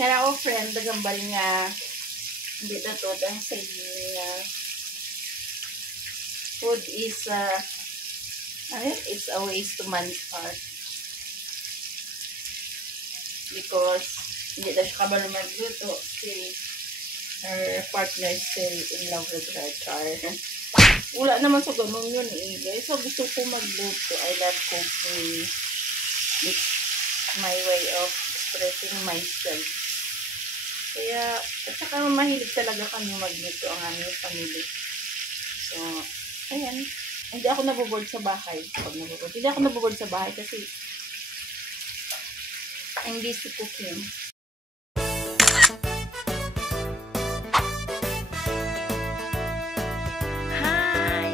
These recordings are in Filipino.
Kaya ako friend, nagambal nga. Hindi na to, ang saying nga. Food is, it's a waste to man's heart. Because, hindi na siya kabalo magluto. Still, her partner is still in love with her char. Wala naman sa ganun yun eh. Guys, so gusto ko magluto. I love cooking. It's my way of expressing myself. Kaya, at saka mahilig talaga kami magluto ang aming family. So, ayan. Hindi ako naboboard sa bahay. Hindi ako naboboard sa bahay kasi I'm busy cooking. Hi!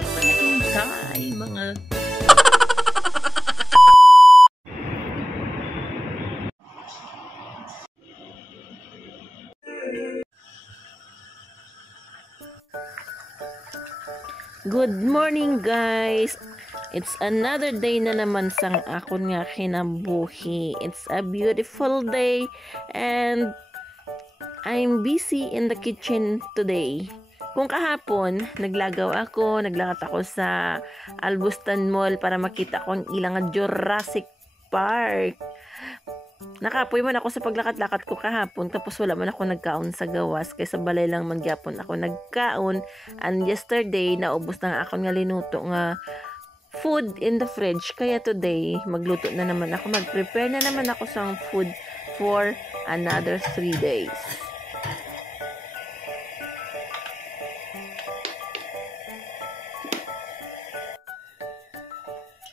Hi, mga... Good morning guys! It's another day na naman sang akon nga kinabuhi. It's a beautiful day and I'm busy in the kitchen today. Kung kahapon, naglakaw ako sa Albustan Mall para makita ko ang ilang Jurassic Park. Nakapoy man ako sa paglakad-lakad ko kahapon, tapos wala man ako nagkaon sa gawas, kaya sa balay lang magyapon ako nagkaon. And yesterday, naubos na ako nga linuto nga food in the fridge. Kaya today, magluto na naman ako, mag-prepare na naman ako sa food for another 3 days.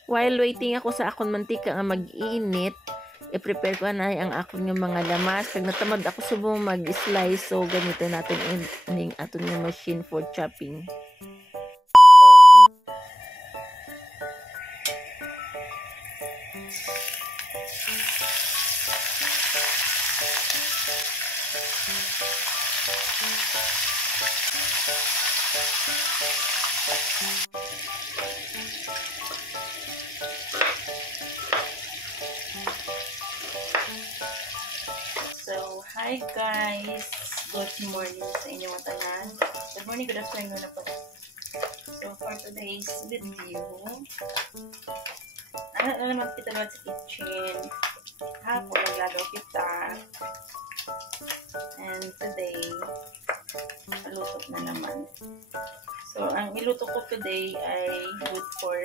While waiting ako sa akong mantika nga mag-init, i-prepare ko na ang akong yung mga lamas. Pag natamad ako subong mag-slice, so gamitin natin yung aton yung machine for chopping. So, hi guys! Good morning sa inyong tanan. Good morning, good afternoon na po. So, for today's video, ano naman kita naman sa kitchen. Hapon, naglagaw kita. And today, malutot na naman. So, ang iluto ko today ay good for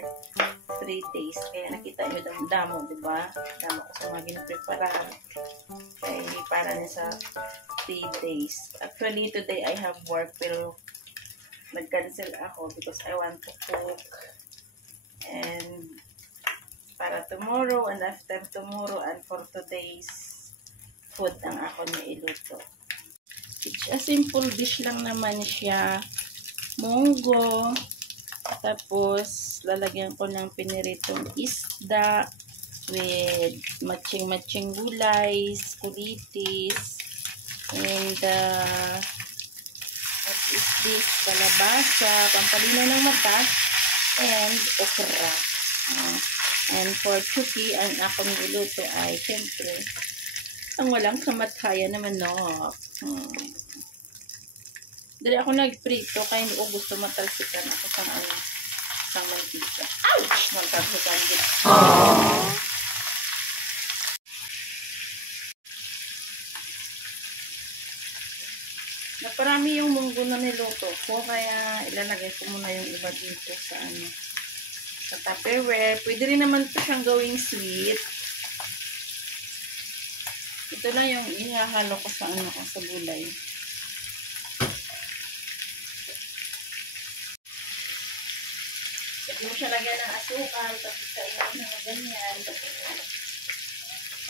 3 days. Kaya nakita nyo damo, diba? Damo ko sa mga ginapreparahan. Kaya para na sa 3 days. Actually, today I have work pero nag-cancel ako because I want to cook. And para tomorrow and after tomorrow and for today's food ang ako na iluto. It's a simple dish lang naman siya. Munggo. Tapos, lalagyan ko ng piniritong isda with matching gulay, kulitis, and what is this? Kalabasa, pampalino ng mata, and okra. And for chuki, ang akong niluto ay, siyempre, ang walang kamatayan na manok. Dali ako nagprito kaya hindi ko gusto matalsikan ako sa mantika. Ouch! Matalsikan din. Naparami yung munggo na niluto ko kaya ilalagay ko muna yung iba dito sa sa Tupperware. Pwede rin naman ito siyang gawing sweet. Ito na yung ihahalo ko sa sa gulay. Pwede mo siya lagyan ng asukal, tapos sa ilang mga ganyan.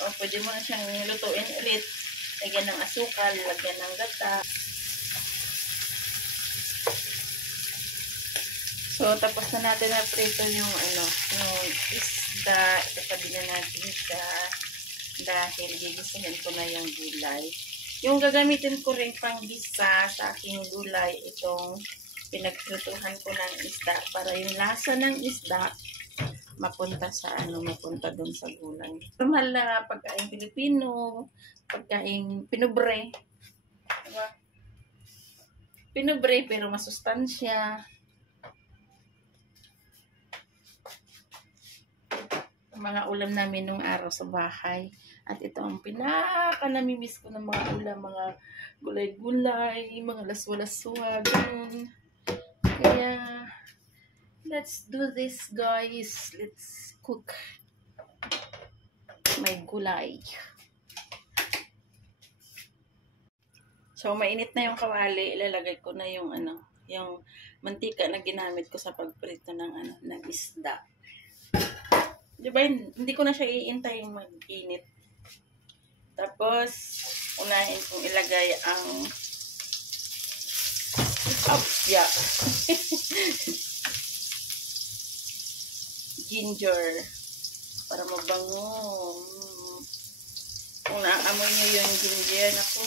O, pwede mo na siyang lutuin ulit. Lagyan ng asukal, lagyan ng gata. So, tapos na natin na prito yung yung isda. Itasabi na natin siya dahil gigisahin ko na yung gulay. Yung gagamitin ko rin pang gisa sa aking gulay, itong pinagprituhan ko ng isda para yung lasa ng isda mapunta sa mapunta doon sa gulay. Normal na pagkain Pilipino, pagkain pinobre. Diba? Pinobre pero masustansya. Mga ulam namin nung araw sa bahay. At ito ang pinaka-namimiss ko ng mga ulam, mga gulay-gulay, mga laswa-laswa, ganun. Kaya, let's do this, guys. Let's cook my gulay. So, mainit na yung kawali. Ilalagay ko na yung yung mantika na ginamit ko sa pagprito ng ng isda. Diba, hindi ko na siya iintayin mag-init. Tapos, unahin kong ilagay ang ginger para mabango. Kung naamoy nyo yung ginger, ako,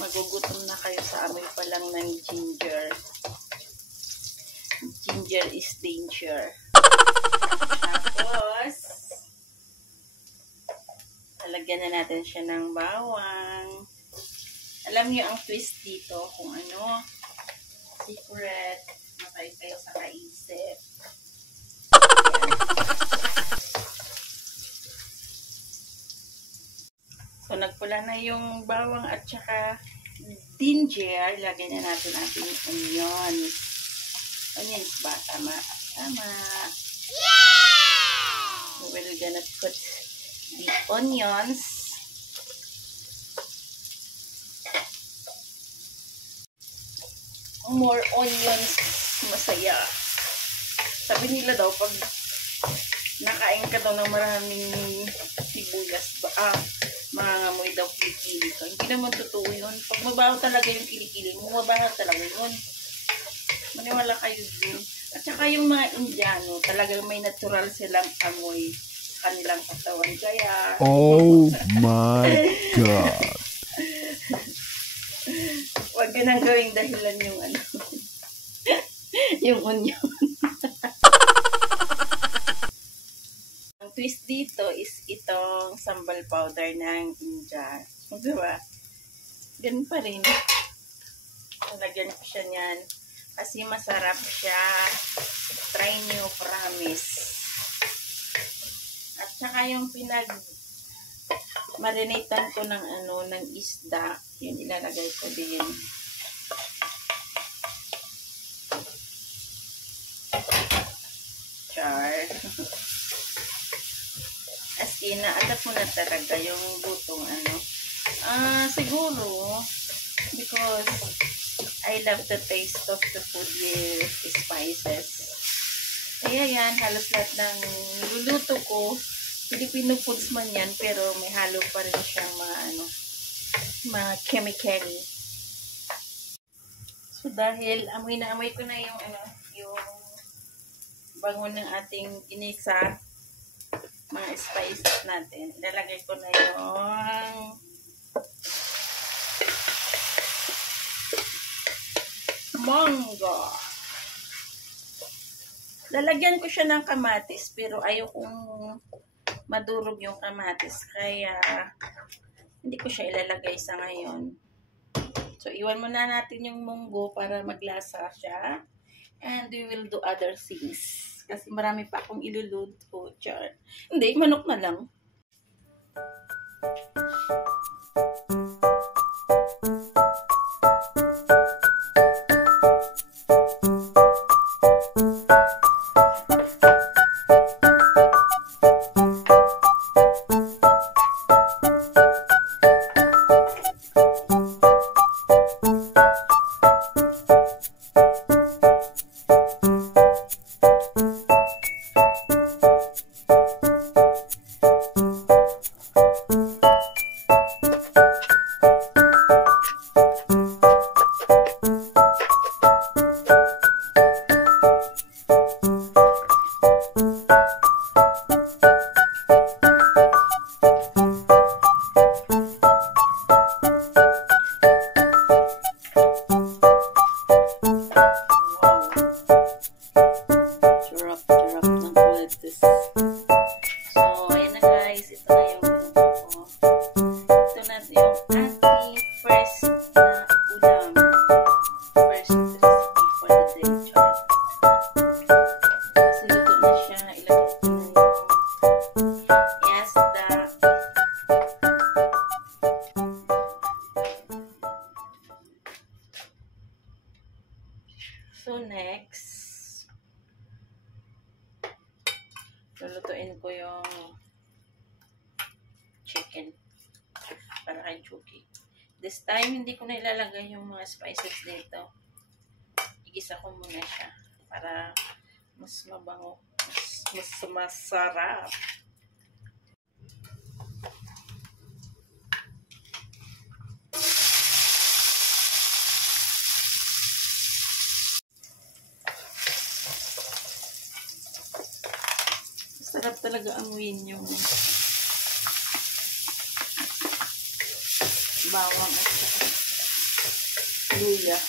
magugutom na kayo sa amoy pa lang ng ginger. Ginger is danger. Tapos, lalagyan na natin siya ng bawang. Alam niyo ang twist dito kung ano, secret, matay kayo sa kaisip. So, nagpula na yung bawang at saka ginger. Lagay na natin ating onions. Onions ba? Tama. Tama. Yeah! We're gonna put the onions. More onions, masaya. Sabi nila daw, pag nakain ka daw ng maraming sibuyas, mangangamoy daw kilikili ka. Hindi naman totoo yun. Pag mabaho talaga yung kilikili, mabaho talaga yun. Maniwala kayo din. At saka yung mga Indiano, talagang may natural silang amoy sa kanilang katawan. Kaya, oh my God! Huwag ka nang gawing dahilan yung yung onion. Ang twist dito is itong sambal powder ng India. Diba? Ganun pa rin. Lagyan ko siya niyan. Kasi masarap siya. Try nyo, promise. At saka yung marinatan ko ng ng isda. Yun, ilalagay ko din. Char. As in, naalat mo na talaga yung butong siguro, because I love the taste of the food with spices. Kaya yan, halos lahat ng niluluto ko, Filipino foods man yan, pero may halo pa rin siyang mga chemical. So, dahil amoy na amoy ko na yung bango ng ating ginisa, mga spices natin, ilalagay ko na yung mangga. Lalagyan ko siya ng kamatis, pero ayokong madurog yung kamatis, kaya hindi ko siya ilalagay sa ngayon. So, iwan muna natin yung munggo para maglasa siya. And we will do other things. Kasi marami pa akong iluluto. Char. Hindi, manok na lang. natin yung ating first na ulam. First recipe for the day, char. Kasi luto na siya. Ilagay ko na yung yasda. So, next, lulutuin ko yung chicken para kay Chucky. This time, hindi ko na ilalagay yung mga spices dito. Igisa ko muna siya para mas mabango, mas masarap. Sarap talaga amuyin yung bawang at luya.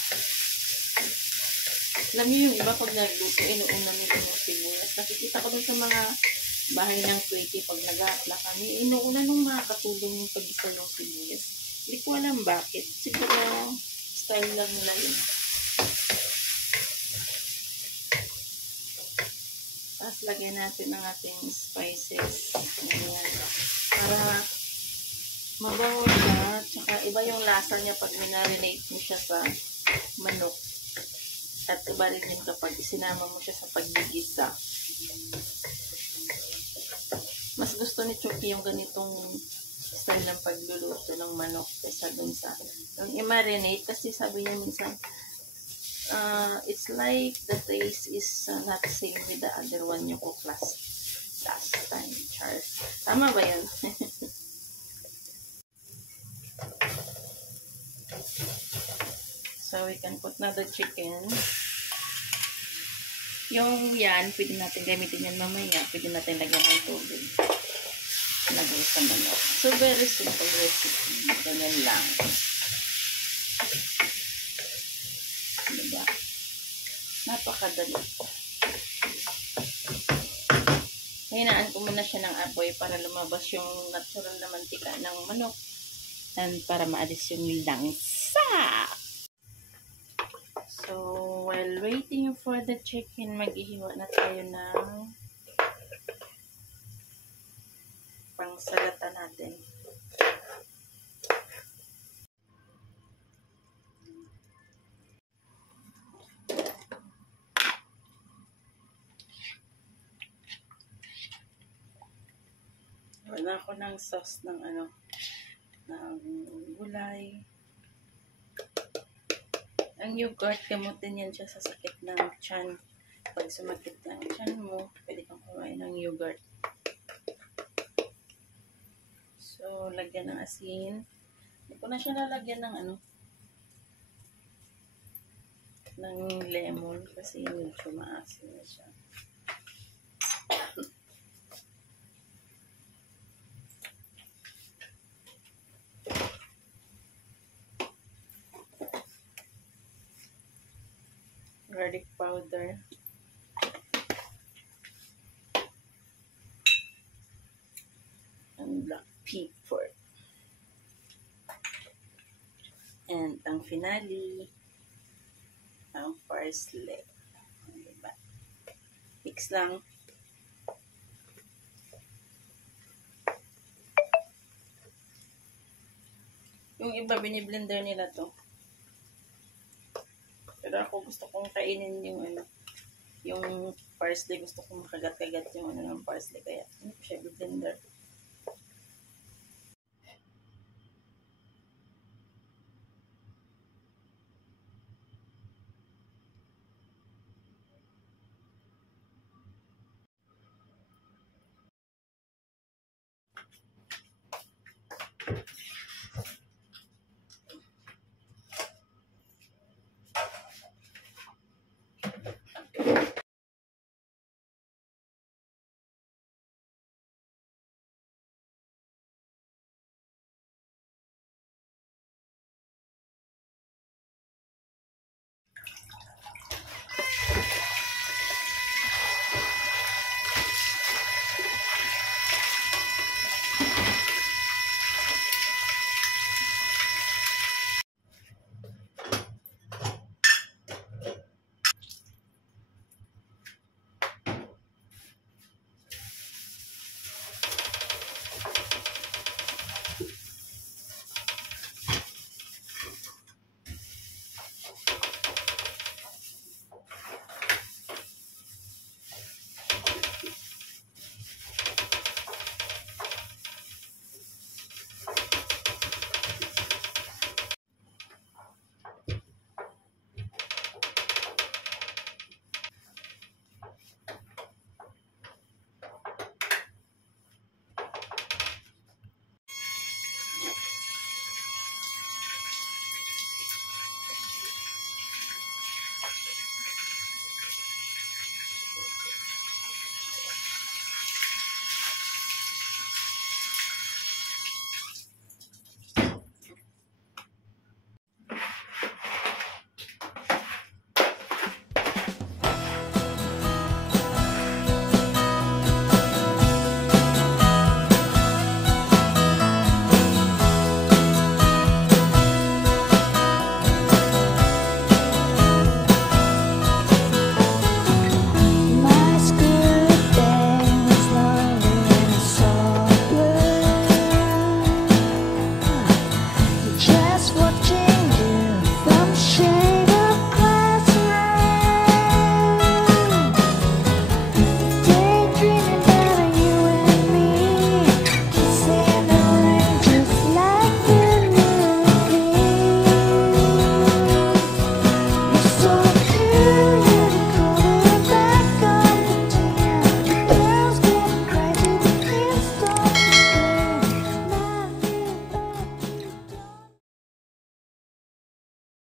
Alam niyo yung iba pag nagluto, inuuna nila yung sibuyas. Nakikita ko dun sa mga bahay ng Twiki pag nag-aapla kami, inuuna nung mga katulong yung pag-isa ng sibuyas. Hindi ko alam bakit. Siguro style lang nila yun. Tapos lagyan natin ang ating spices. Ayan. Para mabango siya. Tsaka iba yung lasa niya pag minarinate mo siya sa manok. At iba rin yun kapag isinama mo siya sa paggigisa. Mas gusto ni Chucky yung ganitong style ng pagluluto ng manok kaysa dun sa yung i-marinate. Kasi sabi niya minsan, it's like the taste is not same with the other one you cook last time, Char. Tama ba yan? So, we can put na the chicken. Yung yan, pwede natin gamitin yan mamaya. Pwede natin lagyan ng tubig. Lagay sa manok. So, very simple recipe. Ganyan lang. Diba? Napakadali. Hinaan ko muna siya ng apoy para lumabas yung natural na mantika ng manok. And para maalis yung langsa. So, while waiting for the chicken, maghihiwa na tayo ng pangsalata natin. Wala ako ng sauce ng ng gulay. Ang yogurt, gamutin yan siya sa sakit ng tiyan. Pag sumakit ng tiyan mo, pwede kang kumain ng yogurt. So, lagyan ng asin. Hindi ko na siya lalagyan ng ng lemon kasi medyo maasin na siya. Garlic powder. And black pepper. And ang finale, ang parsley. Diba? Mix lang. Yung iba, biniblender nila to. Pero ako gusto kong kainin yung yung parsley. Gusto kong makagat-kagat yung ng parsley. Kaya hindi ko siya blender.